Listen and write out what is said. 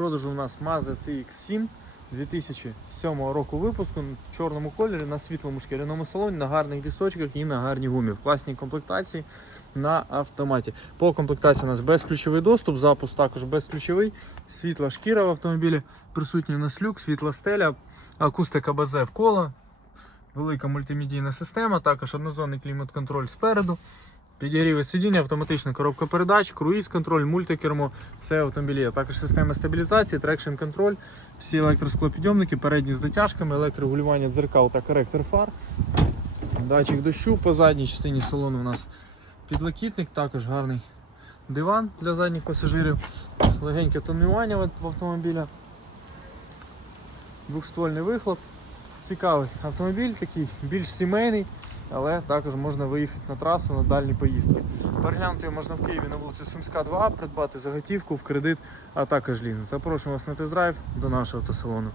продажу у нас Mazda CX-7 2007 року випуску в чорному кольорі на світлому шкіряному салоні, на гарних дисочках і на гарній гумі. В класній комплектації на автоматі. По комплектації у нас безключовий доступ, запуск також безключовий, світла шкіра в автомобілі, присутній у нас люк, світла стеля, акустика БЗ в коло, велика мультимедійна система, також однозонний клімат-контроль спереду. Підігріви сидіння, автоматична коробка передач, круїз контроль, мультикермо, все в автомобілі. Також система стабілізації, трекшн контроль, всі електросклопідйомники, передні з дотяжками, електрорегулювання дзеркал та коректор фар. Датчик дощу по задній частині салону у нас підлокітник, також гарний диван для задніх пасажирів, легеньке тонування в в автомобіля, двохствольний вихлоп. Цікавий автомобіль, такий більш сімейний, але також можна виїхати на трасу на дальні поїздки. Переглянути його можна в Києві на вулиці Сумська, 2, придбати заготівку в кредит, а також лізинг. Запрошую вас на тест-драйв до нашого автосалону.